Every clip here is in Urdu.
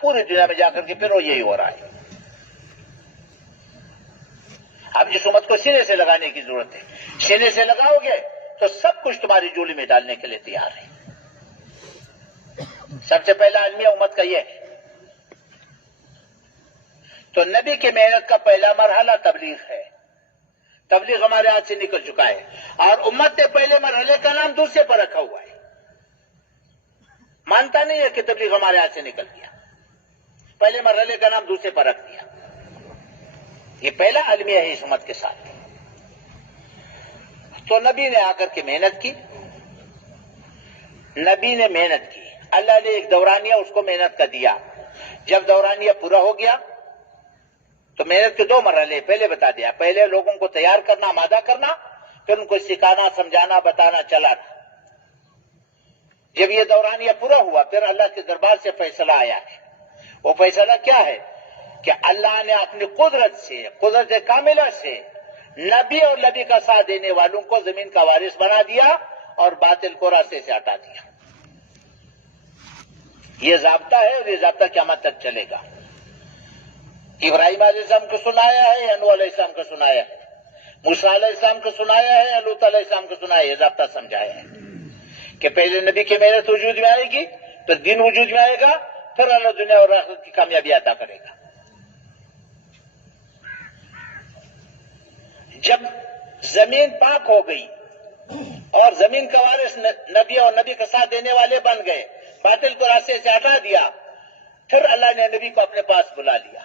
پوری دنیا میں جا کر کے پھر وہ یہی ہو رہا ہے. اب اس امت کو سینے سے لگانے کی ضرورت ہے. سینے سے لگاؤ گے تو سب کچھ تمہاری جولی میں ڈالنے کے لیے تیار ہے. سب سے پہلا المیہ امت کا یہ ہے. تو نبی کی محنت کا پہلا مرحلہ تبلیغ ہے. تبلیغ ہمارے ہاتھ سے نکل چکا ہے اور امت نے پہلے مرحلے کا نام دوسرے پر رکھا ہوا ہے. مانتا نہیں ہے کہ تبلیغ ہمارے ہاتھ سے نکل گیا. پہلے مرحلے کا نام دوسرے پر رکھ دیا. یہ پہلا المیہ ہے اس امت کے ساتھ. تو نبی نے آ کر کے محنت کی. نبی نے محنت کی. اللہ نے ایک دورانیہ اس کو محنت کا دیا. جب دورانیہ پورا ہو گیا تو محنت کے 2 مرحلے پہلے بتا دیا. پہلے لوگوں کو تیار کرنا، آمادہ کرنا، پھر ان کو سکھانا، سمجھانا، بتانا، چلانا. جب یہ دورانیہ پورا ہوا پھر اللہ کے دربار سے فیصلہ آیا ہے. وہ فیصلہ کیا ہے کہ اللہ نے اپنی قدرت سے، قدرت کاملہ سے نبی اور نبی کا ساتھ دینے والوں کو زمین کا وارث بنا دیا اور باطل کو راستے سے ہٹا دیا. یہ ضابطہ ہے اور یہ ضابطہ قیامت تک چلے گا. ابراہیم علیہ السلام کو سنایا ہے یا نوح علیہ السلام کو سنایا ہے؟ موسیٰ علیہ السلام کو سنایا ہے یا لوط علیہ السلام کو سنایا ہے؟ یہ ضابطہ سمجھایا ہے کہ پہلے نبی کی محنت وجود میں آئے گی، پھر دین وجود میں آئے گا، پھر اللہ دنیا اور آخرت کی کامیابی عطا کرے گا. جب زمین پاک ہو گئی اور زمین کا وارث نبی اور نبی کا ساتھ دینے والے بن گئے، باطل کو راستے سے ہٹا دیا، پھر اللہ نے نبی کو اپنے پاس بلا لیا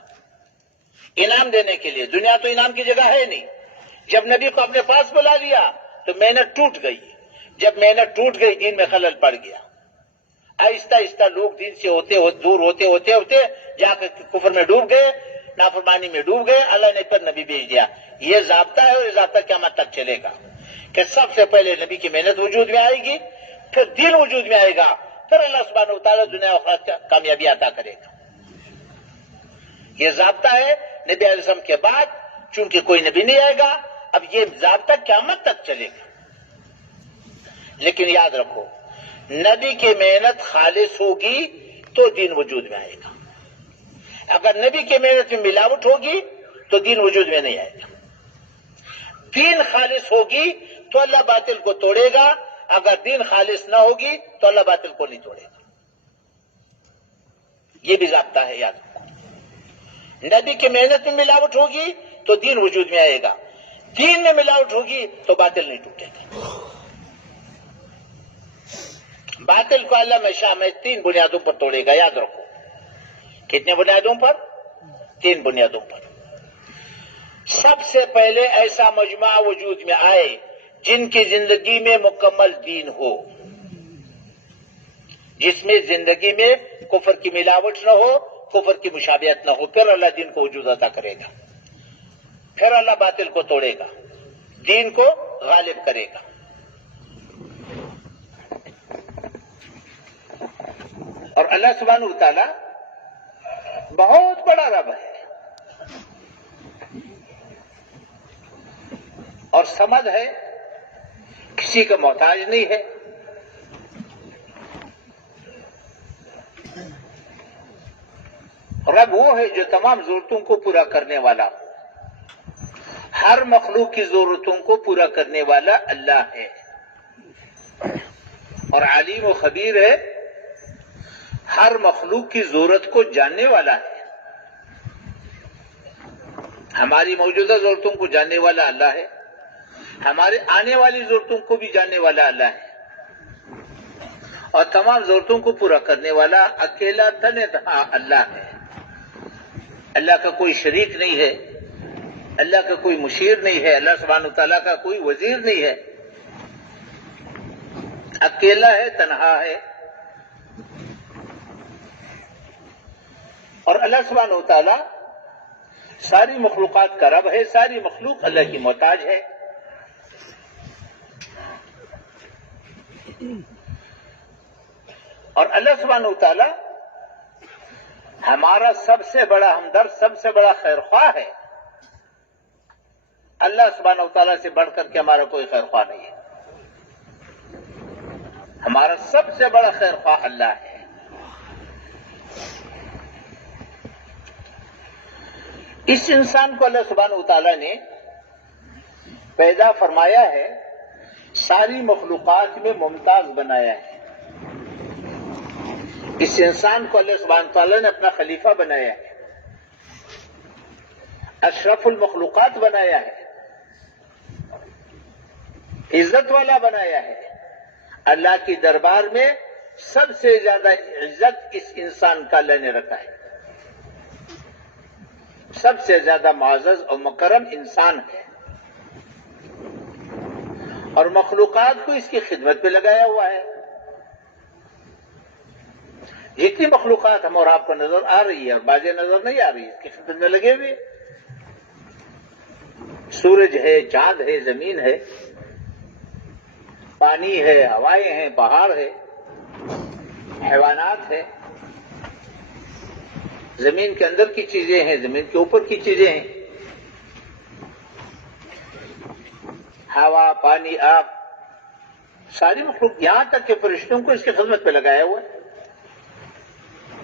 انعام دینے کے لیے. دنیا تو انعام کی جگہ ہے نہیں. جب نبی کو اپنے پاس بلا لیا تو محنت ٹوٹ گئی. جب محنت ٹوٹ گئی دین میں خلل پڑ گیا. آہستہ آہستہ لوگ دین سے دور ہوتے جا کر کفر میں ڈوب گئے، نافرمانی میں ڈوب گئے. اللہ نے پھر نبی بھیج دیا. یہ ضابطہ ہے اور یہ ضابطہ قیامت تک چلے گا کہ سب سے پہلے نبی کی محنت وجود میں آئے گی، پھر دین وجود میں آئے گا، پھر اللہ سبحانہ و تعالیٰ دنیا و آخرت کامیابی عطا کرے گا. یہ ضابطہ ہے. نبی علیہ السلام کے بعد چونکہ کوئی نبی نہیں آئے گا، اب یہ ضابطہ قیامت تک چلے گا. لیکن یاد رکھو، نبی کی محنت خالص ہوگی تو دین وجود میں آئے گا. اگر نبی کی محنت میں ملاوٹ ہوگی تو دین وجود میں نہیں آئے گا. دین خالص ہوگی تو اللہ باطل کو توڑے گا. اگر دین خالص نہ ہوگی تو اللہ باطل کو نہیں توڑے گا. یہ بھی ضابطہ ہے، یاد رکھو. نبی کی محنت میں ملاوٹ ہوگی تو دین وجود میں آئے گا. دین میں ملاوٹ ہوگی تو باطل نہیں ٹوٹے گا. باطل کو اللہ ہمیشہ میں 3 بنیادوں پر توڑے گا. یاد رکھو. کتنے بنیادوں پر؟ 3 بنیادوں پر. سب سے پہلے ایسا مجمع وجود میں آئے جن کی زندگی میں مکمل دین ہو، جس میں زندگی میں کفر کی ملاوٹ نہ ہو، کفر کی مشابہت نہ ہو، پھر اللہ دین کو وجود عطا کرے گا. پھر اللہ باطل کو توڑے گا، دین کو غالب کرے گا. اور اللہ سبحانہ و تعالی بہت بڑا رب ہے اور سمجھ ہے، کسی کا محتاج نہیں ہے. رب وہ ہے جو تمام ضرورتوں کو پورا کرنے والا، ہر مخلوق کی ضرورتوں کو پورا کرنے والا اللہ ہے. اور علیم و خبیر ہے، ہر مخلوق کی ضرورت کو جاننے والا ہے. ہماری موجودہ ضرورتوں کو جاننے والا اللہ ہے، ہمارے آنے والی ضرورتوں کو بھی جاننے والا اللہ ہے. اور تمام ضرورتوں کو پورا کرنے والا اکیلا تنہا اللہ ہے. اللہ کا کوئی شریک نہیں ہے، اللہ کا کوئی مشیر نہیں ہے، اللہ سبحانہ تعالیٰ کا کوئی وزیر نہیں ہے. اکیلا ہے، تنہا ہے. اور اللہ سبحانہ تعالیٰ ساری مخلوقات کا رب ہے، ساری مخلوق اللہ کی محتاج ہے. اور اللہ سبحانہ تعالیٰ ہمارا سب سے بڑا ہمدرد، سب سے بڑا خیر خواہ ہے. اللہ سبحانہ تعالیٰ سے بڑھ کر کے ہمارا کوئی خیر خواہ نہیں ہے. ہمارا سب سے بڑا خیر خواہ اللہ ہے. اس انسان کو اللہ سبحانہ وتعالیٰ نے پیدا فرمایا ہے، ساری مخلوقات میں ممتاز بنایا ہے۔ اس انسان کو اللہ سبحانہ وتعالیٰ نے اپنا خلیفہ بنایا ہے، اشرف المخلوقات بنایا ہے، عزت والا بنایا ہے۔ اللہ کی دربار میں سب سے زیادہ عزت اس انسان کا اللہ نے رکھا ہے، سب سے زیادہ معزز اور مکرم انسان ہے، اور مخلوقات کو اس کی خدمت پہ لگایا ہوا ہے۔ جتنی مخلوقات ہم اور آپ کو نظر آ رہی ہے اور بازیں نظر نہیں آ رہی، اس کی خدمت میں لگے ہوئے، سورج ہے، چاند ہے، زمین ہے، پانی ہے، ہوائیں ہیں، پہاڑ ہے، حیوانات ہے، زمین کے اندر کی چیزیں ہیں، زمین کے اوپر کی چیزیں ہیں، ہوا، پانی، آگ، ساری مخلوق، یہاں تک کہ فرشتوں کو اس کی خدمت پہ لگایا ہوا ہے،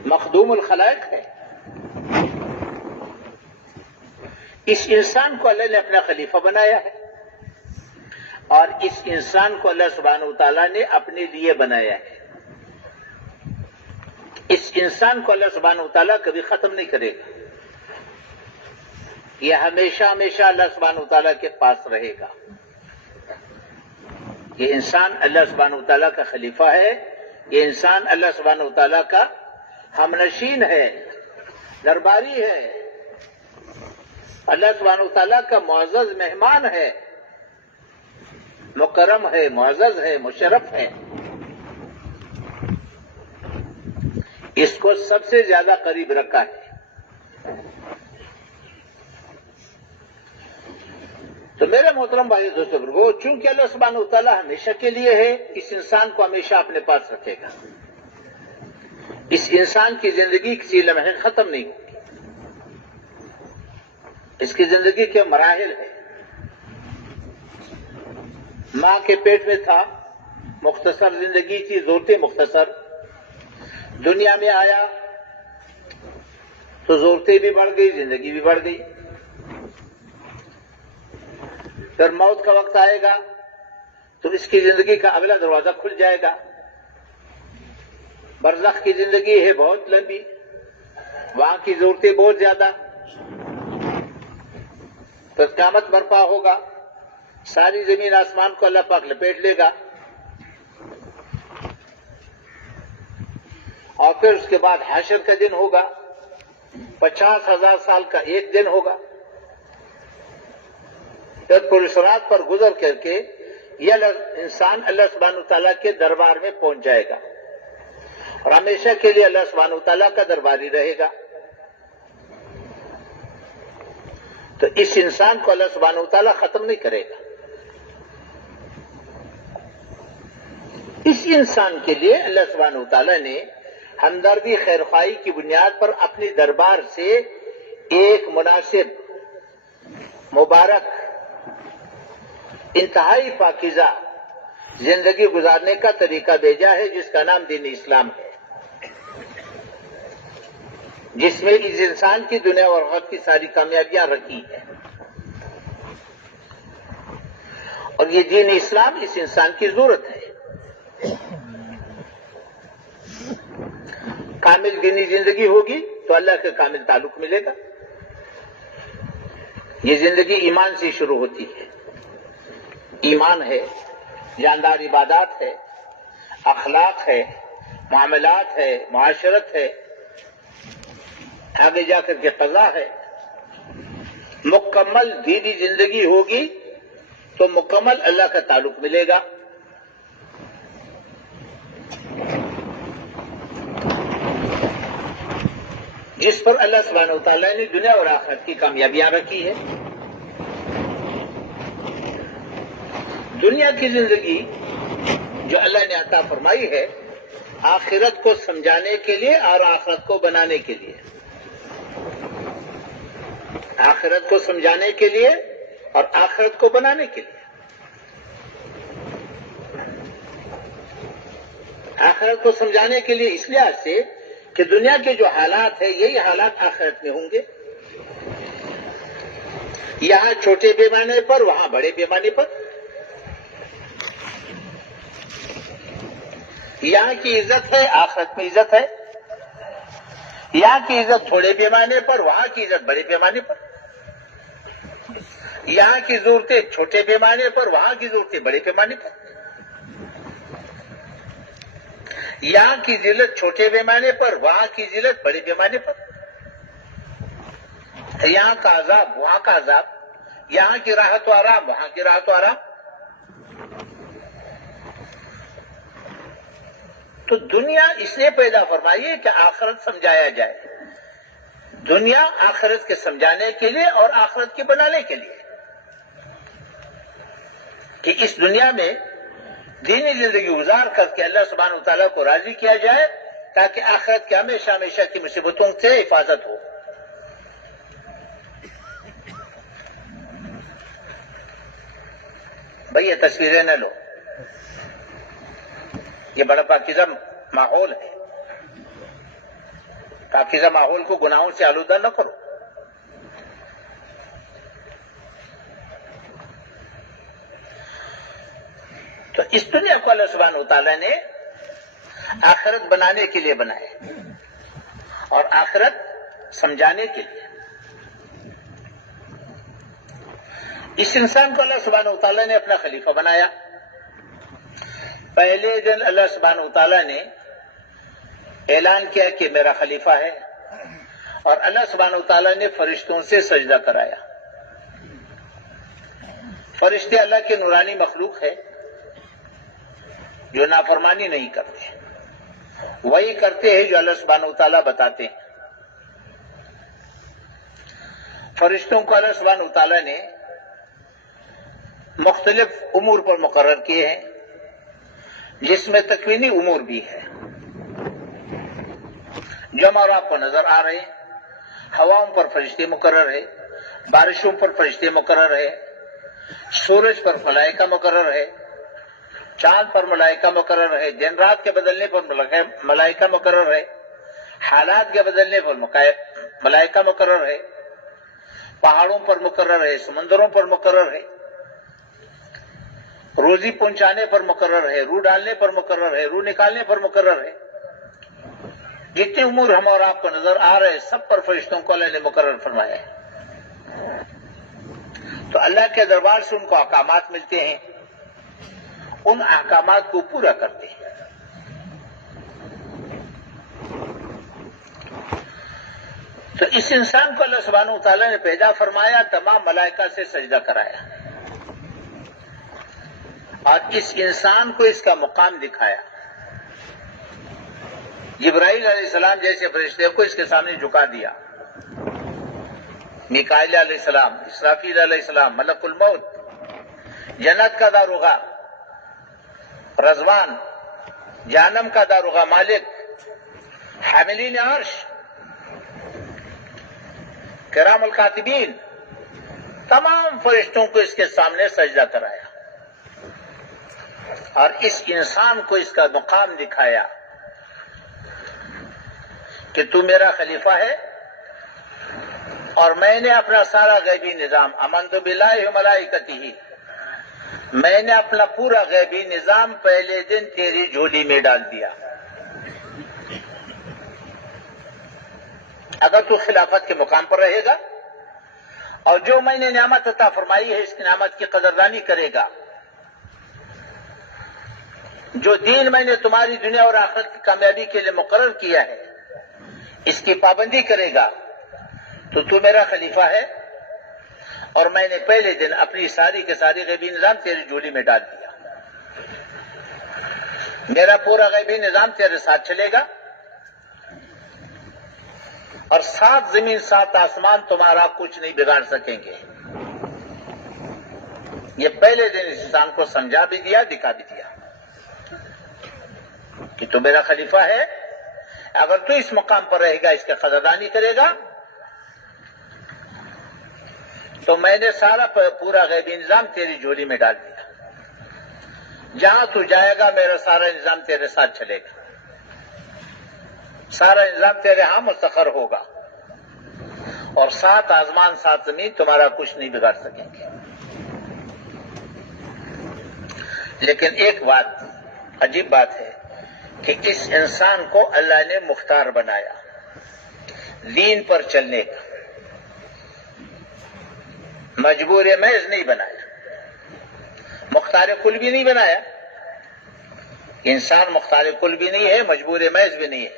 مخدوم الخلائق ہے۔ اس انسان کو اللہ نے اپنا خلیفہ بنایا ہے، اور اس انسان کو اللہ سبحانہ وتعالیٰ نے اپنے لیے بنایا ہے۔ اس انسان کو اللہ سبحانہ وتعالیٰ کبھی ختم نہیں کرے گا، یہ ہمیشہ ہمیشہ اللہ سبحانہ وتعالیٰ کے پاس رہے گا۔ یہ انسان اللہ سبحانہ وتعالیٰ کا خلیفہ ہے، یہ انسان اللہ سبحانہ وتعالیٰ کا ہمنشین ہے، درباری ہے، اللہ سبحانہ وتعالیٰ کا معزز مہمان ہے، مکرم ہے، معزز ہے، مشرف ہے۔ اس کو سب سے زیادہ قریب رکھا ہے۔ تو میرے محترم بھائی دوستو بزرگو، چونکہ اللہ سبحانہ وتعالیٰ ہمیشہ کے لیے ہے، اس انسان کو ہمیشہ اپنے پاس رکھے گا۔ اس انسان کی زندگی کسی لمحے ختم نہیں ہوگی، اس کی زندگی کے مراحل ہیں۔ ماں کے پیٹ میں تھا، مختصر زندگی تھی، ضرورتیں مختصر، دنیا میں آیا تو ضرورتیں بھی بڑھ گئی، زندگی بھی بڑھ گئی۔ پھر موت کا وقت آئے گا تو اس کی زندگی کا اگلا دروازہ کھل جائے گا۔ برزخ کی زندگی ہے بہت لمبی، وہاں کی ضرورتیں بہت زیادہ، پھر قیامت برپا ہوگا، ساری زمین آسمان کو اللہ پاک لپیٹ لے گا، اور پھر اس کے بعد حشر کا دن ہوگا، 50,000 سال کا ایک دن ہوگا۔ پھر پورے صراط پر گزر کر کے یہ انسان اللہ سبحانہ وتعالیٰ کے دربار میں پہنچ جائے گا، اور ہمیشہ کے لیے اللہ سبحانہ وتعالیٰ کا درباری رہے گا۔ تو اس انسان کو اللہ سبحانہ وتعالیٰ ختم نہیں کرے گا۔ اس انسان کے لیے اللہ سبحانہ وتعالیٰ نے ہمدردی خیرخواہی کی بنیاد پر اپنے دربار سے ایک مناسب، مبارک، انتہائی پاکیزہ زندگی گزارنے کا طریقہ بھیجا ہے، جس کا نام دین اسلام ہے، جس میں اس انسان کی دنیا اور آخرت کی ساری کامیابیاں رکھی ہیں۔ اور یہ دین اسلام اس انسان کی ضرورت ہے۔ کامل دینی زندگی ہوگی تو اللہ کے کامل تعلق ملے گا۔ یہ زندگی ایمان سے شروع ہوتی ہے، ایمان ہے، جاندار عبادات ہے، اخلاق ہے، معاملات ہے، معاشرت ہے، آگے جا کر کے قضا ہے۔ مکمل دینی زندگی ہوگی تو مکمل اللہ کا تعلق ملے گا۔ جس پر اللہ سبحانہ وتعالیٰ نے دنیا اور آخرت کی کامیابیاں رکھی ہے۔ دنیا کی زندگی جو اللہ نے عطا فرمائی ہے، آخرت کو سمجھانے کے لیے اور آخرت کو بنانے کے لیے، آخرت کو سمجھانے کے لیے اور آخرت کو بنانے کے لیے۔ آخرت کو سمجھانے کے لیے اس لحاظ سے کہ دنیا کے جو حالات ہیں یہی حالات آخرت میں ہوں گے، یہاں چھوٹے پیمانے پر، وہاں بڑے پیمانے پر. یہاں کی عزت ہے، آخرت میں عزت ہے. یہاں کی عزت تھوڑے پیمانے پر، وہاں کی عزت بڑے پیمانے پر. یہاں کی ضرورتیں چھوٹے پیمانے پر، وہاں کی ضرورتیں بڑے پیمانے پر. یہاں کی ذلت چھوٹے پیمانے پر، وہاں کی ذلت بڑے پیمانے پر. یہاں کا عذاب، وہاں کا عذاب. یہاں کی راحت و آرام، وہاں کی راحت و آرام. تو دنیا اس لیے پیدا فرمائی ہے کہ آخرت سمجھایا جائے. دنیا آخرت کے سمجھانے کے لیے اور آخرت کے بنانے کے لیے، کہ اس دنیا میں دینی زندگی گزار کر کے اللہ سبحانہ وتعالیٰ کو راضی کیا جائے، تاکہ آخرت کے ہمیشہ ہمیشہ کی مصیبتوں سے حفاظت ہو. بھئی یہ تصویریں نہ لو، یہ بڑا پاکیزہ ماحول ہے. پاکیزہ ماحول کو گناہوں سے آلودہ نہ کرو. تو اس دنیا کو اللہ سبحانہ وتعالیٰ نے آخرت بنانے کے لیے بنایا اور آخرت سمجھانے کے لیے. اس انسان کو اللہ سبحانہ وتعالیٰ نے اپنا خلیفہ بنایا. پہلے دن اللہ سبحانہ وتعالیٰ نے اعلان کیا کہ میرا خلیفہ ہے، اور اللہ سبحانہ وتعالیٰ نے فرشتوں سے سجدہ کرایا. فرشتے اللہ کے نورانی مخلوق ہے جو نافرمانی نہیں کرتے، وہی کرتے ہیں جو اللہ سبحانہ وتعالیٰ بتاتے ہیں. فرشتوں کو اللہ سبحانہ وتعالیٰ نے مختلف امور پر مقرر کیے ہیں، جس میں تکوینی امور بھی ہے جو ہمارا آپ کو نظر آ رہے ہیں. ہواؤں پر فرشتے مقرر ہے، بارشوں پر فرشتے مقرر ہے، سورج پر ملائکہ مقرر ہے، چاند پر ملائکہ مقرر ہے، دن رات کے بدلنے پر ملائکہ مقرر ہے، حالات کے بدلنے پر ملائکہ مقرر ہے، پہاڑوں پر مقرر ہے، سمندروں پر مقرر ہے، روزی پہنچانے پر مقرر ہے، روح ڈالنے پر مقرر ہے، روح نکالنے پر مقرر ہے. جتنے امور ہم اور آپ کو نظر آ رہے ہیں سب پر فرشتوں کو اللہ نے مقرر فرمایا ہے. تو اللہ کے دربار سے ان کو احکامات ملتے ہیں، ان احکامات کو پورا کرتے ہیں. تو اس انسان کو اللہ سبحانہ وتعالیٰ نے پیدا فرمایا، تمام ملائکہ سے سجدہ کرایا، اور اس انسان کو اس کا مقام دکھایا. جبرائیل علیہ السلام جیسے فرشتے کو اس کے سامنے جھکا دیا، میکائیل علیہ السلام، اسرافیل علیہ السلام، ملک الموت، جنت کا داروغہ، رضوان، جہنم کا داروغہ مالک، حاملین عرش، کرام الکاتبین، تمام فرشتوں کو اس کے سامنے سجدہ کرایا اور اس انسان کو اس کا مقام دکھایا کہ تو میرا خلیفہ ہے، اور میں نے اپنا سارا غیبی نظام، آمنت باللہ و ملائکتہ، میں نے اپنا پورا غیبی نظام پہلے دن تیری جھولی میں ڈال دیا. اگر تو خلافت کے مقام پر رہے گا اور جو میں نے نعمت عطا فرمائی ہے اس کی نعمت کی قدردانی کرے گا، جو دین میں نے تمہاری دنیا اور آخرت کی کامیابی کے لیے مقرر کیا ہے اس کی پابندی کرے گا، تو میرا خلیفہ ہے، اور میں نے پہلے دن اپنی ساری کے ساری غیبی نظام تیری جھولی میں ڈال دیا. میرا پورا غیبی نظام تیرے ساتھ چلے گا، اور 7 زمین 7 آسمان تمہارا کچھ نہیں بگاڑ سکیں گے. یہ پہلے دن اس انسان کو سمجھا بھی دیا، دکھا بھی دیا کہ تو میرا خلیفہ ہے. اگر تو اس مقام پر رہے گا، اس کی قدردانی کرے گا، تو میں نے سارا پورا غیبی نظام تیری جھولی میں ڈال دیا. جہاں تو جائے گا میرا سارا نظام تیرے ساتھ چلے گا، سارا نظام تیرے ہاں مستقر ہوگا. اور 7 آسمان 7 زمین تمہارا کچھ نہیں بگاڑ سکیں گے. لیکن ایک بات عجیب بات ہے کہ اس انسان کو اللہ نے مختار بنایا دین پر چلنے کا، مجبور محض نہیں بنایا، مختار کل بھی نہیں بنایا. انسان مختار کل بھی نہیں ہے، مجبور محض بھی نہیں ہے.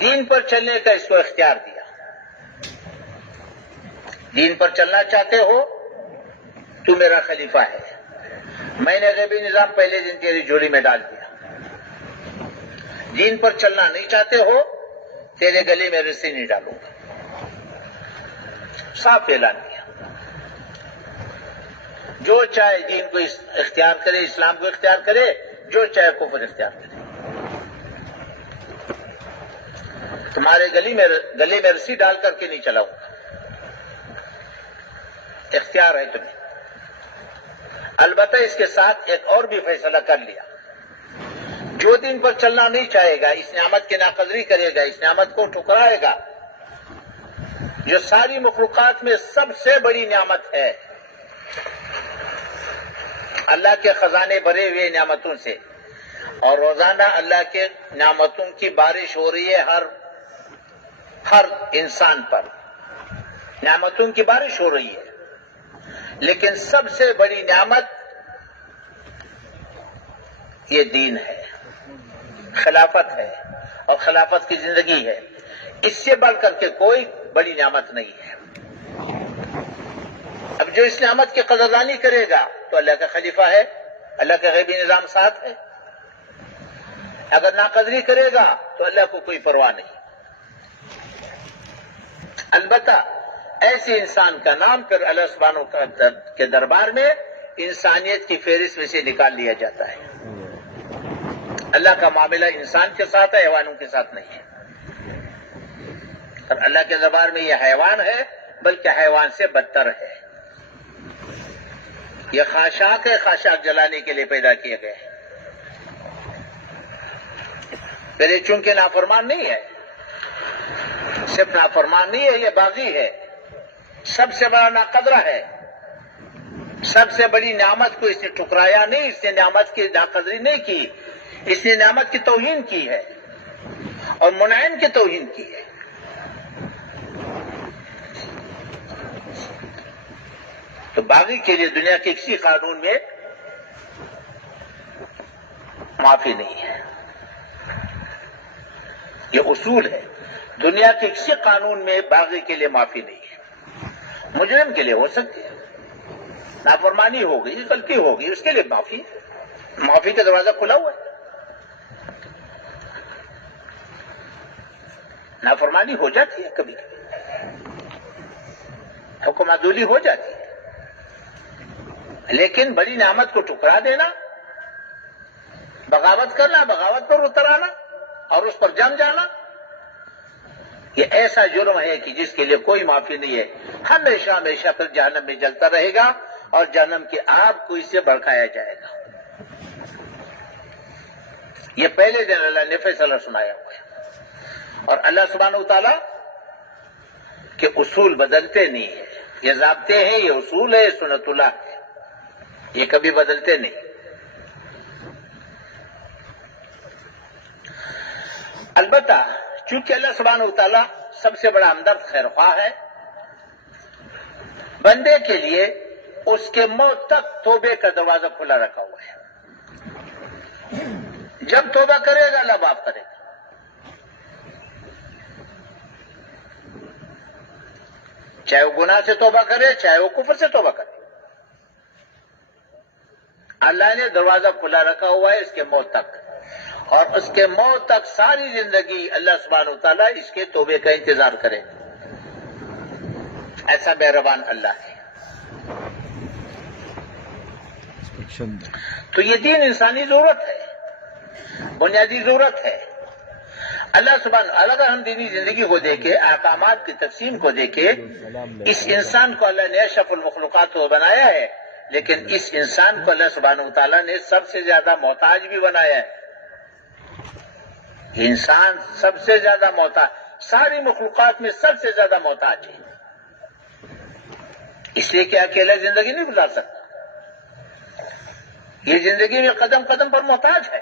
دین پر چلنے کا اس کو اختیار دیا. دین پر چلنا چاہتے ہو تو میرا خلیفہ ہے، میں نے غیبی نظام پہلے دن تیری جھولی میں ڈال دیا. دین پر چلنا نہیں چاہتے ہو تیرے گلے میں رسی نہیں ڈالوں گا. صاف اعلان کیا. جو چاہے دین کو اختیار کرے، اسلام کو اختیار کرے، جو چاہے کفر اختیار کرے، تمہارے گلے میں رسی ڈال کر کے نہیں چلاؤں گا. اختیار ہے تمہیں. البتہ اس کے ساتھ ایک اور بھی فیصلہ کر لیا، جو دین پر چلنا نہیں چاہے گا، اس نعمت کی ناقدری کرے گا، اس نعمت کو ٹھکرائے گا جو ساری مخلوقات میں سب سے بڑی نعمت ہے، اللہ کے خزانے بھرے ہوئے نعمتوں سے، اور روزانہ اللہ کے نعمتوں کی بارش ہو رہی ہے ہر انسان پر، نعمتوں کی بارش ہو رہی ہے. لیکن سب سے بڑی نعمت یہ دین ہے، خلافت ہے، اور خلافت کی زندگی ہے. اس سے بڑھ کر کے کوئی بڑی نعمت نہیں ہے. اب جو اس نعمت کی قدردانی کرے گا تو اللہ کا خلیفہ ہے، اللہ کا غیبی نظام ساتھ ہے. اگر ناقدری کرے گا تو اللہ کو کوئی پرواہ نہیں. البتہ ایسے انسان کا نام پھر اللہ سبحانہ کے دربار میں انسانیت کی فہرست میں سے نکال لیا جاتا ہے. اللہ کا معاملہ انسان کے ساتھ ہے، حیوانوں کے ساتھ نہیں ہے. اور اللہ کے دربار میں یہ حیوان ہے، بلکہ حیوان سے بدتر ہے. یہ خاشاک ہے، خاشاک جلانے کے لیے پیدا کیے گئے ہیں. پھر یہ چونکہ نافرمان نہیں ہے، صرف نافرمان نہیں ہے، یہ باغی ہے، سب سے بڑا ناقدرہ ہے. سب سے بڑی نعمت کو اس نے ٹھکرایا نہیں، اس نے نعمت کی ناقدری نہیں کی، اس نے نعمت کی توہین کی ہے اور منعم کی توہین کی ہے. تو باغی کے لیے دنیا کے کسی قانون میں معافی نہیں ہے. یہ اصول ہے، دنیا کے کسی قانون میں باغی کے لیے معافی نہیں ہے. مجرم کے لیے ہو سکتی ہے، نافرمانی ہو گئی، غلطی ہو گئی، اس کے لیے معافی کا دروازہ کھلا ہوا ہے. نافرمانی ہو جاتی ہے کبھی کبھی، حکم عدولی ہو جاتی ہے، لیکن بڑی نعمت کو ٹکرا دینا، بغاوت کرنا، بغاوت پر اتر آنا اور اس پر جم جانا، یہ ایسا جرم ہے کہ جس کے لیے کوئی معافی نہیں ہے. ہمیشہ ہمیشہ پھر جہنم میں جلتا رہے گا اور جہنم کی آگ کو اس سے بھڑکایا جائے گا. یہ پہلے دن اللہ نے فیصلہ سنایا ہوا ہے. اور اللہ سبحانہ وتعالی کے اصول بدلتے نہیں ہیں. یہ ضابطے ہیں، یہ اصول ہے، سنت اللہ ہے، یہ کبھی بدلتے نہیں. البتہ چونکہ اللہ سبحانہ وتعالی سب سے بڑا ہمدرد خیر خواہ ہے، بندے کے لیے اس کے موت تک توبے کا دروازہ کھلا رکھا ہوا ہے. جب توبہ کرے گا اللہ معاف کرے گا. چاہے وہ گناہ سے توبہ کرے، چاہے وہ کفر سے توبہ کرے، اللہ نے دروازہ کھلا رکھا ہوا ہے اس کے موت تک. اور اس کے موت تک ساری زندگی اللہ سبحانہ وتعالیٰ اس کے توبے کا انتظار کرے. ایسا مہربان اللہ ہے. تو یہ دین انسانی ضرورت ہے، بنیادی ضرورت ہے. اللہ سبحانہ اگر ہم دینی زندگی کو دیکھیں، احکامات کی تقسیم کو دیکھیں، اس انسان کو اللہ نے اشرف المخلوقات کو بنایا ہے، لیکن اس انسان کو اللہ سبحانہ وتعالیٰ نے سب سے زیادہ محتاج بھی بنایا ہے. انسان سب سے زیادہ محتاج، ساری مخلوقات میں سب سے زیادہ محتاج ہے، اس لیے کہ اکیلا زندگی نہیں گزار سکتا، یہ زندگی میں قدم قدم پر محتاج ہے،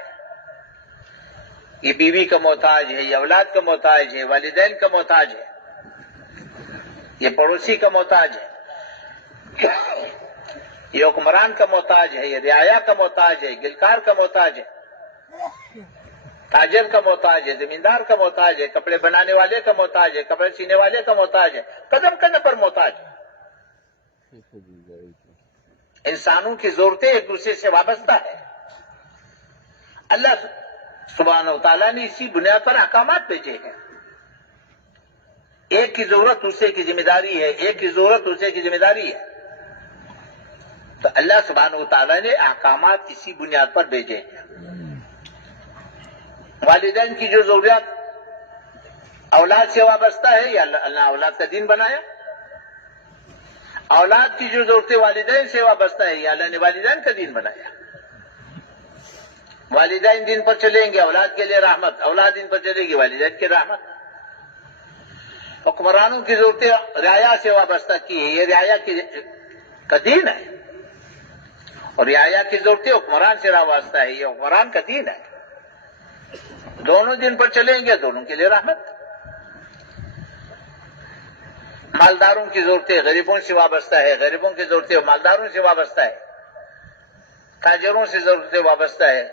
یہ بیوی کا محتاج ہے، یہ اولاد کا محتاج ہے، والدین کا محتاج ہے، یہ پڑوسی کا محتاج ہے، یہ حکمران کا محتاج ہے، یہ رعایا کا محتاج ہے، گلکار کا محتاج ہے، تاجر کا محتاج ہے، زمیندار کا محتاج ہے، کپڑے بنانے والے کا محتاج ہے، کپڑے سینے والے کا محتاج ہے، قدم قدم پر محتاج ہے۔ انسانوں کی ضرورتیں ایک دوسرے سے وابستہ ہے۔ اللہ سبحانہ و تعالیٰ نے اسی بنیاد پر احکامات بھیجے ہیں، ایک کی ضرورت دوسرے کی ذمہ داری ہے، ایک کی ضرورت دوسرے کی ذمہ داری ہے، تو اللہ سبحانہ و تعالیٰ نے احکامات اسی بنیاد پر بھیجے ہیں۔ والدین کی جو ضروریات اولاد سے وابستہ ہے، یا اللہ نے اولاد کا دین بنایا، اولاد کی جو ضرورتیں والدین سے وابستہ ہے، یا اللہ نے والدین کا دین بنایا۔ والدین دین پر چلیں گے اولاد کے لیے رحمت، اولاد دین پر چلے گی والدین کی رحمت۔ حکمرانوں کی ضرورتیں رعایا سے وابستہ کی ہے، یہ رعایا کا دین ہے، اور رعایا کی ضرورتیں حکمران سے وابستہ ہے، یہ حکمران کا دین ہے۔ دونوں دن پر چلیں گے، دونوں کے لیے رحمت۔ مالداروں کی ضرورتیں غریبوں سے وابستہ ہے، غریبوں کی ضرورتیں مالداروں سے وابستہ ہے، تاجروں سے ضرورتیں وابستہ ہے،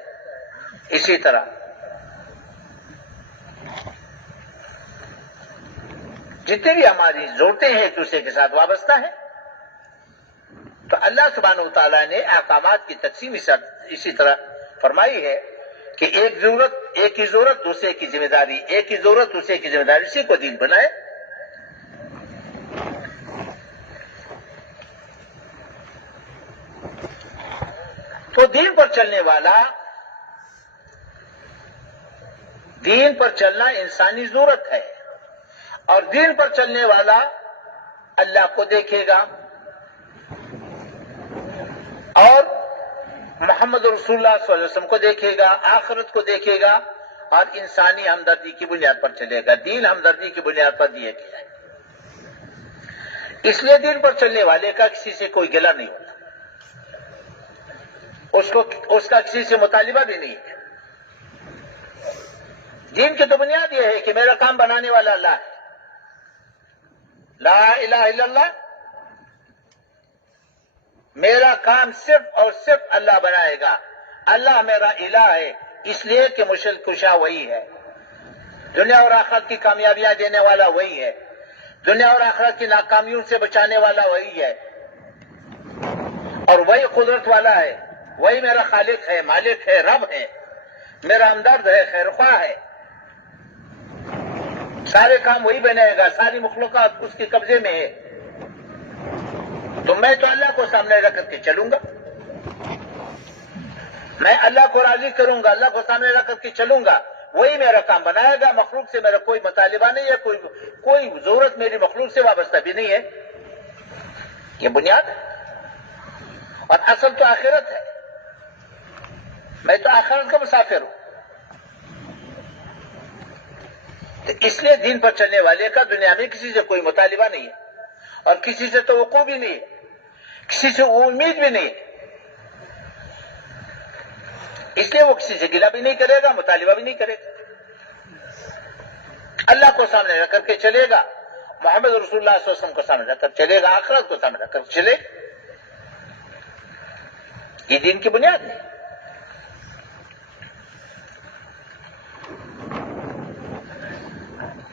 اسی طرح جتنی بھی ہماری ضرورتیں ہیں ایک دوسرے کے ساتھ وابستہ ہیں۔ تو اللہ سبحانہ و تعالیٰ نے احکامات کی تقسیم اسی طرح فرمائی ہے کہ ایک کی ضرورت دوسرے کی ذمہ داری، ایک کی ضرورت دوسرے کی ذمہ داری، اسی کو دین بنائے۔ تو دین پر چلنے والا، دین پر چلنا انسانی ضرورت ہے، اور دین پر چلنے والا اللہ کو دیکھے گا اور محمد رسول اللہ صلی اللہ علیہ وسلم کو دیکھے گا، آخرت کو دیکھے گا، اور انسانی ہمدردی کی بنیاد پر چلے گا۔ دین ہمدردی کی بنیاد پر دیا گیا ہے، اس لیے دین پر چلنے والے کا کسی سے کوئی گلہ نہیں ہوتا، اس کا کسی سے مطالبہ بھی نہیں ہے۔ دین کی تو بنیاد یہ ہے کہ میرا کام بنانے والا اللہ ہے، لا الہ الا اللہ، میرا کام صرف اور صرف اللہ بنائے گا۔ اللہ میرا الہ ہے، اس لیے کہ مشکل کشا وہی ہے، دنیا اور آخرت کی کامیابیاں دینے والا وہی ہے، دنیا اور آخرت کی ناکامیوں سے بچانے والا وہی ہے، اور وہی قدرت والا ہے، وہی میرا خالق ہے، مالک ہے، رب ہے، میرا ہمدرد ہے، خیرخواہ ہے۔ سارے کام وہی بنائے گا، ساری مخلوقات اس کے قبضے میں ہے، تو میں تو اللہ کو سامنے رکھ کر کے چلوں گا، میں اللہ کو راضی کروں گا، اللہ کو سامنے رکھ کر کے چلوں گا، وہی میرا کام بنائے گا۔ مخلوق سے میرا کوئی مطالبہ نہیں ہے، کوئی ضرورت میری مخلوق سے وابستہ بھی نہیں ہے، یہ بنیاد ہے، اور اصل تو آخرت ہے، میں تو آخرت کا مسافر ہوں۔ تو اس لیے دین پر چلنے والے کا دنیا میں کسی سے کوئی مطالبہ نہیں ہے، اور کسی سے توقع بھی نہیں ہے، کسی سے امید بھی نہیں ہے، اس لیے وہ کسی سے گلہ بھی نہیں کرے گا، مطالبہ بھی نہیں کرے گا، اللہ کو سامنے رکھ کر کے چلے گا، محمد رسول اللہ صلی اللہ علیہ وسلم کو سامنے رکھ کر چلے گا، آخرت کو سامنے رکھ کر چلے گا، یہ دین کی بنیاد ہے۔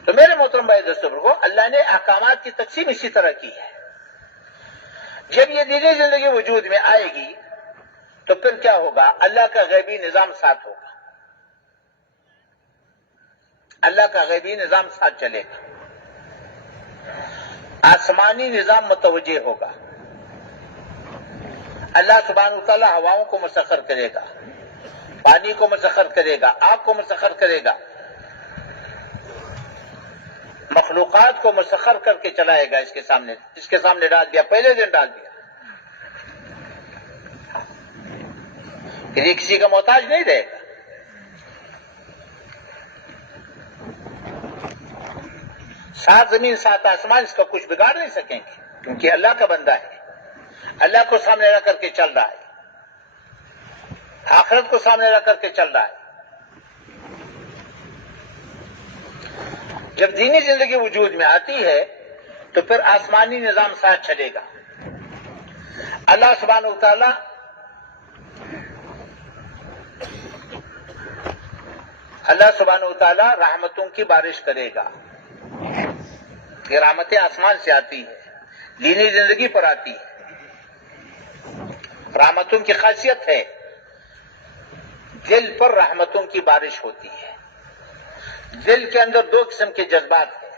تو میرے محترم بھائی دوستو کو اللہ نے احکامات کی تقسیم اسی طرح کی ہے۔ جب یہ دینی زندگی وجود میں آئے گی تو پھر کیا ہوگا؟ اللہ کا غیبی نظام ساتھ ہوگا، اللہ کا غیبی نظام ساتھ چلے گا، آسمانی نظام متوجہ ہوگا، اللہ سبحانہ وتعالی ہواؤں کو مسخر کرے گا، پانی کو مسخر کرے گا، آگ کو مسخر کرے گا، مخلوقات کو مسخر کر کے چلائے گا، اس کے سامنے ڈال دیا، پہلے دن ڈال دیا، یہ کسی کا محتاج نہیں رہے گا۔ سات زمین سات آسمان اس کا کچھ بگاڑ نہیں سکیں گے، کیونکہ اللہ کا بندہ ہے، اللہ کو سامنے رکھ کر کے چل رہا ہے، آخرت کو سامنے رکھ کر کے چل رہا ہے۔ جب دینی زندگی وجود میں آتی ہے تو پھر آسمانی نظام ساتھ چلے گا۔ اللہ سبحانہ وتعالی رحمتوں کی بارش کرے گا۔ یہ رحمتیں آسمان سے آتی ہے، دینی زندگی پر آتی ہے۔ رحمتوں کی خاصیت ہے دل پر رحمتوں کی بارش ہوتی ہے۔ دل کے اندر دو قسم کے جذبات ہیں،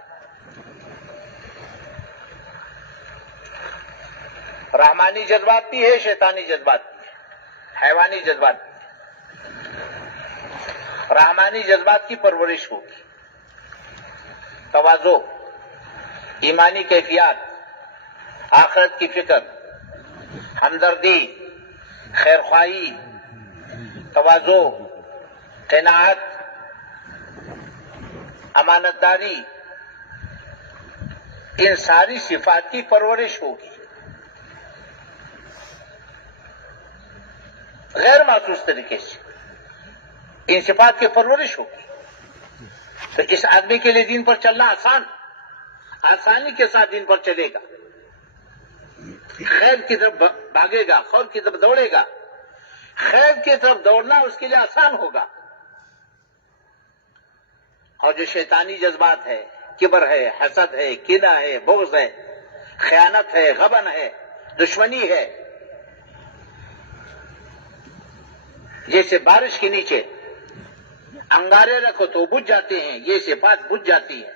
رحمانی جذبات بھی ہے، شیطانی جذبات بھی ہے، حیوانی جذبات بھی ہے۔ رحمانی جذبات کی پرورش ہوگی، تواضع، ایمانی کیفیات، آخرت کی فکر، ہمدردی، خیرخواہی، تواضع، قناعت، امانت داری، ان ساری صفات کی پرورش ہوگی، غیر محسوس طریقے سے ان صفات کی پرورش ہوگی۔ تو اس آدمی کے لیے دین پر چلنا آسانی کے ساتھ دین پر چلے گا، خیر کی طرف بھاگے گا، خیر کی طرف دوڑے گا، خیر کی طرف دوڑنا اس کے لیے آسان ہوگا۔ اور جو شیطانی جذبات ہے، کبر ہے، حسد ہے، کینہ ہے، بغض ہے، خیانت ہے، غبن ہے، دشمنی ہے، جیسے بارش کے نیچے انگارے رکھو تو بجھ جاتے ہیں، یہ صفات بجھ جاتی ہے۔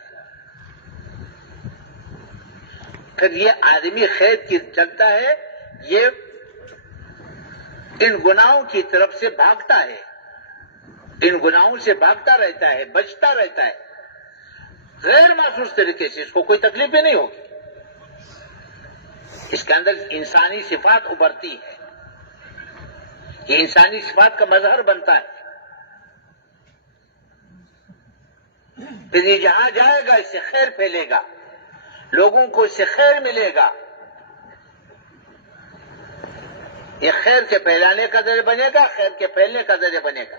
پھر یہ آدمی خیر کی چلتا ہے، یہ ان گناہوں کی طرف سے بھاگتا ہے، ان گناہوں سے بھاگتا رہتا ہے، بچتا رہتا ہے، غیر محسوس طریقے سے، اس کو کوئی تکلیف بھی نہیں ہوگی۔ اس کے اندر انسانی صفات ابھرتی ہے، یہ انسانی صفات کا مظہر بنتا ہے۔ پھر یہ جہاں جائے گا اس سے خیر پھیلے گا، لوگوں کو اس سے خیر ملے گا، یہ خیر کے پھیلانے کا ذریعہ بنے گا، خیر کے پھیلنے کا ذریعہ بنے گا۔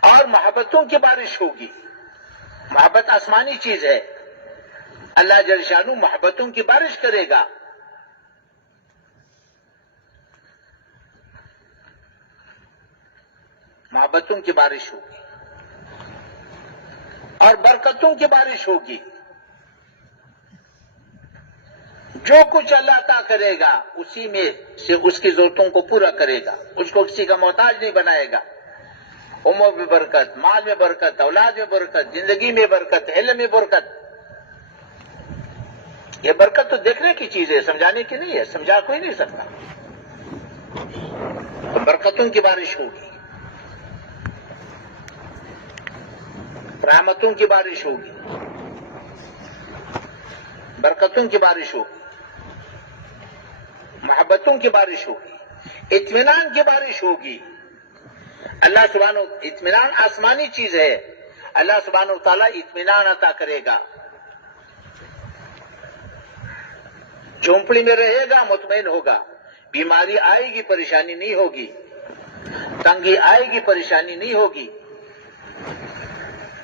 اور محبتوں کی بارش ہوگی۔ محبت آسمانی چیز ہے، اللہ جل شانہ محبتوں کی بارش کرے گا۔ محبتوں کی بارش ہوگی اور برکتوں کی بارش ہوگی۔ جو کچھ اللہ عطا کرے گا اسی میں سے اس کی ضرورتوں کو پورا کرے گا، اس کو کسی کا محتاج نہیں بنائے گا۔ عمر میں برکت، مال میں برکت، اولاد میں برکت، زندگی میں برکت، علم میں برکت۔ یہ برکت تو دیکھنے کی چیز ہے، سمجھانے کی نہیں ہے، سمجھا کوئی نہیں سکتا۔ تو برکتوں کی بارش ہوگی، رحمتوں کی بارش ہوگی، برکتوں کی بارش ہوگی، محبتوں کی بارش ہوگی، اطمینان کی بارش ہوگی۔ اللہ سبحانہ اطمینان آسمانی چیز ہے، اللہ سبحانہ وتعالیٰ اطمینان عطا کرے گا۔ جھونپڑی میں رہے گا مطمئن ہوگا، بیماری آئے گی پریشانی نہیں ہوگی، تنگی آئے گی پریشانی نہیں ہوگی،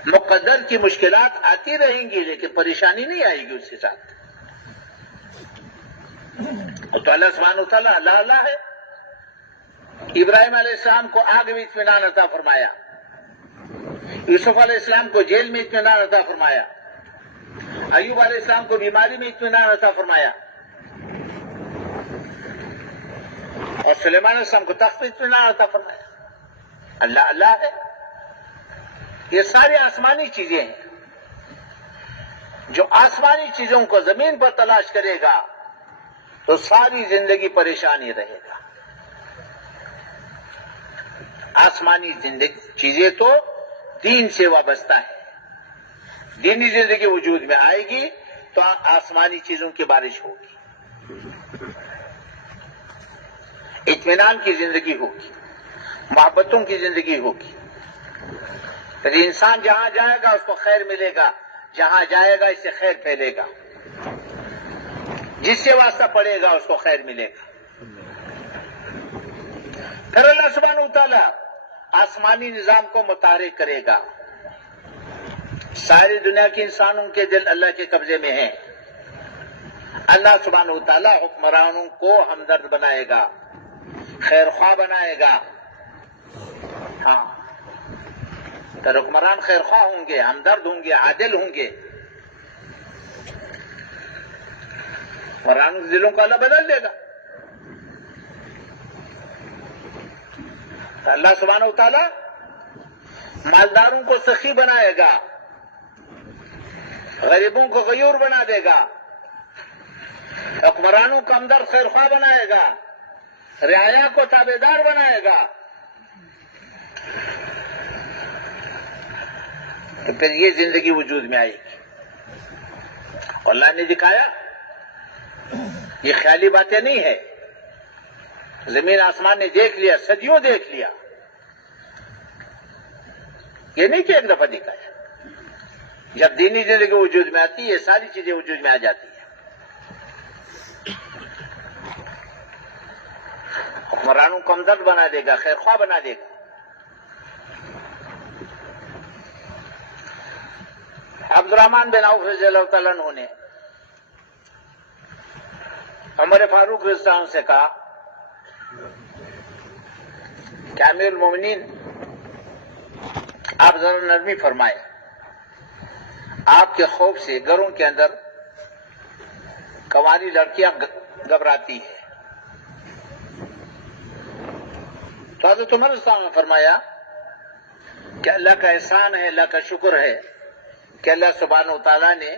مقدر کی مشکلات آتی رہیں گی لیکن پریشانی نہیں آئے گی اس کے ساتھ۔ تو اللہ سبحانہ وتعالیٰ اللہ ہے۔ ابراہیم علیہ السلام کو آگ میں اطمینان عطا فرمایا، یوسف علیہ السلام کو جیل میں اطمینان عطا فرمایا، ایوب علیہ السلام کو بیماری میں اطمینان عطا فرمایا، اور سلیمان علیہ السلام کو تخت میں اطمینان عطا فرمایا۔ اللہ ہے۔ یہ ساری آسمانی چیزیں ہیں۔ جو آسمانی چیزوں کو زمین پر تلاش کرے گا تو ساری زندگی پریشانی رہے گا۔ آسمانی چیزیں تو دین سے وابستہ ہے، دینی زندگی وجود میں آئے گی تو آسمانی چیزوں کی بارش ہوگی، اطمینان کی زندگی ہوگی، محبتوں کی زندگی ہوگی. پھر انسان جہاں جائے گا اس کو خیر ملے گا، جہاں جائے گا اس سے خیر پھیلے گا، جس سے واسطہ پڑے گا اس کو خیر ملے گا. پھر اللہ سبحانہ وتعالی آسمانی نظام کو متحرک کرے گا. ساری دنیا کے انسانوں کے دل اللہ کے قبضے میں ہیں. اللہ سبحانہ وتعالی حکمرانوں کو ہمدرد بنائے گا، خیر خواہ بنائے گا. ہاں، تو حکمران خیر خواہ ہوں گے، ہمدرد ہوں گے، عادل ہوں گے. حکمرانوں کے دلوں کو اللہ بدل دے گا. اللہ سبحانہ وتعالی مالداروں کو سخی بنائے گا، غریبوں کو غیور بنا دے گا، حکمرانوں کو ہمدرد خیر خواہ بنائے گا، رعایا کو تابعدار بنائے گا. تو پھر یہ زندگی وجود میں آئے گی. اللہ نے دکھایا یہ خیالی باتیں نہیں ہے. زمین آسمان نے دیکھ لیا، صدیوں دیکھ لیا. یہ نہیں کہ ایک دفعہ دکھایا. جب دینی زندگی وجود میں آتی ہے یہ ساری چیزیں وجود میں آ جاتی ہیں. حکمرانوں کو ہمدرد بنا دے گا، خیر خواہ بنا دے گا. عبد الرحمن بن عوف رضی اللہ تعالیٰ عنہ نے عمر فاروق رضی اللہ عنہ سے کہا کہ امیر المومنین آپ ذرا نرمی فرمائے، آپ کے خوف سے گھروں کے اندر کنواری لڑکیاں گھبراتی ہیں. تو حضرت عمر رضی اللہ عنہ نے فرمایا کہ اللہ کا احسان ہے، اللہ کا شکر ہے کہ اللہ سبحانہ وتعالیٰ نے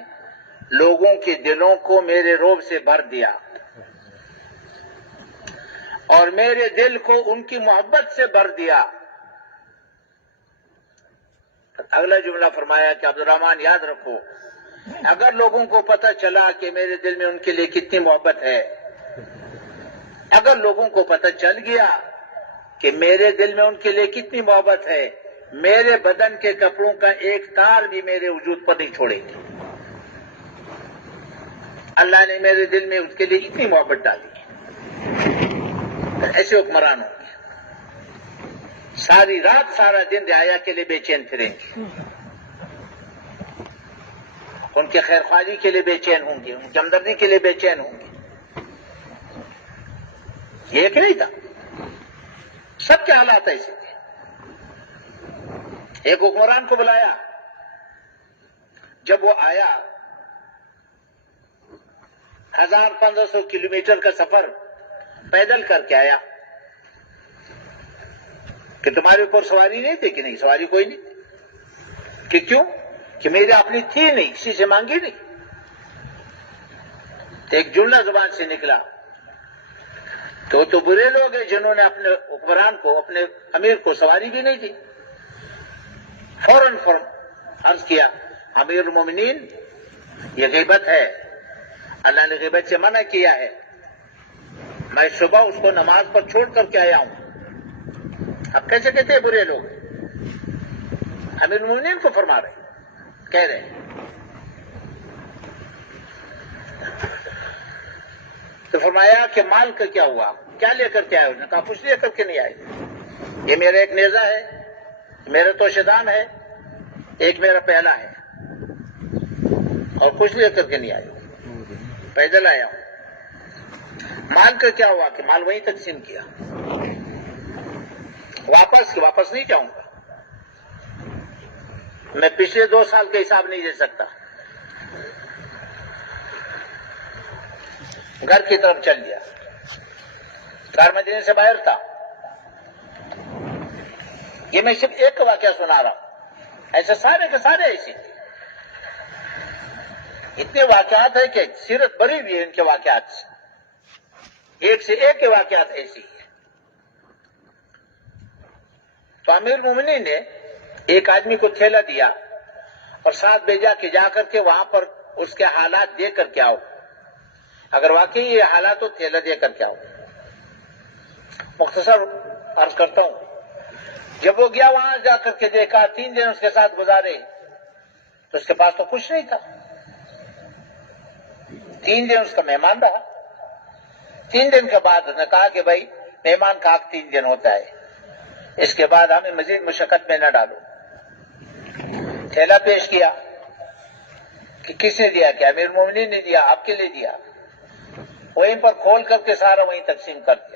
لوگوں کے دلوں کو میرے روب سے بھر دیا اور میرے دل کو ان کی محبت سے بھر دیا. اگلا جملہ فرمایا کہ عبد الرحمن یاد رکھو، اگر لوگوں کو پتہ چلا کہ میرے دل میں ان کے لیے کتنی محبت ہے، اگر لوگوں کو پتہ چل گیا کہ میرے دل میں ان کے لیے کتنی محبت ہے، میرے بدن کے کپڑوں کا ایک تار بھی میرے وجود پر نہیں چھوڑے گی. اللہ نے میرے دل میں اس کے لیے اتنی محبت ڈالی. ایسے حکمران ہوں گے، ساری رات سارا دن رعایا کے لیے بے چین پھریں گے، ان کے خیر خواہی کے لیے بے چین ہوں گے، ان کی ہمدردی کے لیے بے چین ہوں گے. یہ ایک نہیں تھا، سب کے حالات ایسے تھے. ایک حکمران کو بلایا، جب وہ آیا 1500 کلومیٹر کا سفر پیدل کر کے آیا کہ تمہارے اوپر سواری نہیں تھی؟ کہ نہیں، سواری کوئی نہیں. کہ کیوں؟ کہ میری اپنی تھی نہیں، کسی سے مانگی نہیں. ایک جملہ زبان سے نکلا کہ وہ تو برے لوگ ہیں جنہوں نے اپنے حکمران کو، اپنے امیر کو سواری بھی نہیں دی. فوراً عرض کیا امیر المومنین یہ غیبت ہے، اللہ نے غیبت سے منع کیا ہے. میں صبح اس کو نماز پر چھوڑ کر کے آیا ہوں. اب کیسے کہتے ہیں برے لوگ؟ امیر المومنین کو فرما رہے، کہہ رہے تو فرمایا کہ مال کا کیا ہوا، کیا لے کر کے آئے؟ انہوں نے کہا کچھ لے کر کے نہیں آئے. یہ میرا ایک نیزہ ہے، میرا توشدان ہے، ایک میرا پہلا ہے، اور کچھ لے کر کے نہیں آئے، پیدل آیا ہوں. مال کا کیا ہوا؟ کہ مال وہیں تقسیم کیا، واپس نہیں جاؤں گا. میں پچھلے 2 سال کا حساب نہیں دے سکتا. گھر کی طرف چل گیا. گھر مدینے سے باہر تھا. یہ میں صرف ایک کا واقعہ سنا رہا ہوں، ایسے سارے کے سارے ایسے اتنے واقعات ہیں کہ سیرت بری ہوئی ہے ان کے واقعات سے، ایک سے ایک کے واقعات ایسی ہیں. تو امیر المومنین نے ایک آدمی کو تھیلا دیا اور ساتھ بھیجا کہ جا کر کے وہاں پر اس کے حالات دیکھ کر کے آؤ، اگر واقعی یہ حالات ہو تھیلا دے کر کے آؤ. مختصر عرض کرتا ہوں، جب وہ گیا وہاں جا کر کے دیکھا 3 دن اس کے ساتھ گزارے تو اس کے پاس تو کچھ نہیں تھا. 3 دن اس کا مہمان رہا. 3 دن کے بعد اس نے کہا کہ بھائی مہمان کا حق 3 دن ہوتا ہے, اس کے بعد ہمیں مزید مشقت میں نہ ڈالو. تھیلا پیش کیا کہ کس نے دیا, کہ امیر المومنین نے دیا, آپ کے لیے دیا. وہیں پر کھول کر کے سارا وہیں تقسیم کر دیا.